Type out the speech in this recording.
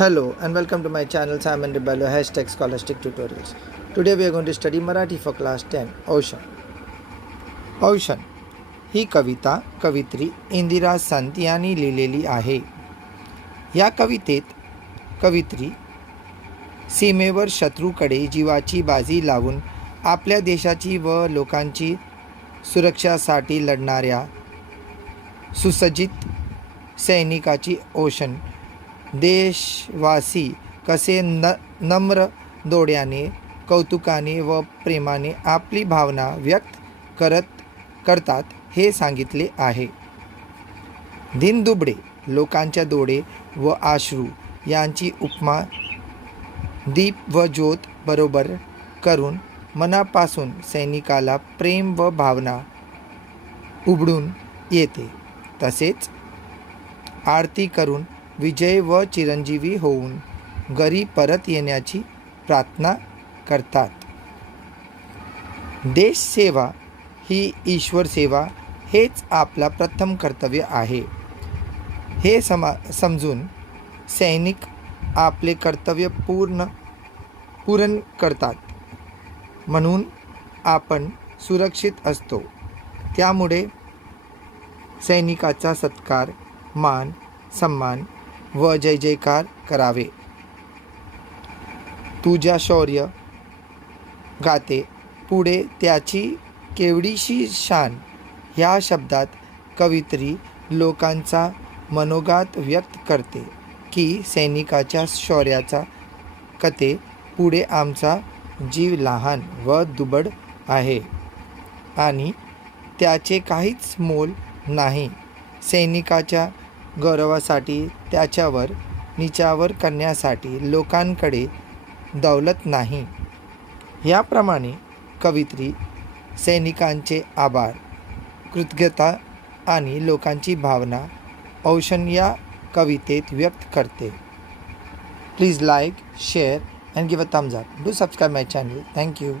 Hello and welcome to my channel Simon Rebello hashtag Scholastic Tutorials. Today we are going to study Marathi for class 10. Ocean. Ocean ही कविता कवित्री इंदिरा संत यांनी लिहिलेली आहे. या कवितेत कवित्री सीमेवर शत्रूकडे जीवाची बाजी लावून आपल्या देशाची व लोकांची सुरक्षासाठी लढणाऱ्या सुसज्जित सैनिकाची ओशन देशवासी कसे नम्र डोळ्याने कौतुकाने व प्रेमाने आपली भावना व्यक्त करतात हे सांगितले आहे. दिनदुबळे लोकांच्या डोळे व अश्रू यांची उपमा दीप व ज्योत बरोबर करून मनापासून सैनिकाला प्रेम व भावना उबडून येते. तसेच आरती करून विजय व चिरंजीवी होऊन घरी परत येण्याची प्रार्थना करतात. देशसेवा ही ईश्वर सेवा हेच आपला प्रथम कर्तव्य आहे. हे समजून सैनिक आपले कर्तव्य पूर्ण करतात म्हणून आपण सुरक्षित असतो. त्यामुळे सैनिकाचा सत्कार, मान, सन्मान व जय जयकार करावे. तुझ्या शौर्य गाते पुढे त्याची केवढीशी शान ह्या शब्दात कवित्री लोकांचा मनोगत व्यक्त करते की सैनिकाच्या शौर्याचा कथे पुढे आमचा जीव लहान व दुबळ आहे आणि त्याचे काहीच मोल नाही. सैनिकाच्या गौरवासाठी त्याच्यावर निचावर करण्यासाठी लोकांकडे दौलत नाही. याप्रमाणे कवित्री सैनिकांचे आभार, कृतज्ञता आणि लोकांची भावना ओशन या कवितेत व्यक्त करते. Please like, share and give a thumbs up. Do subscribe my channel. Thank you.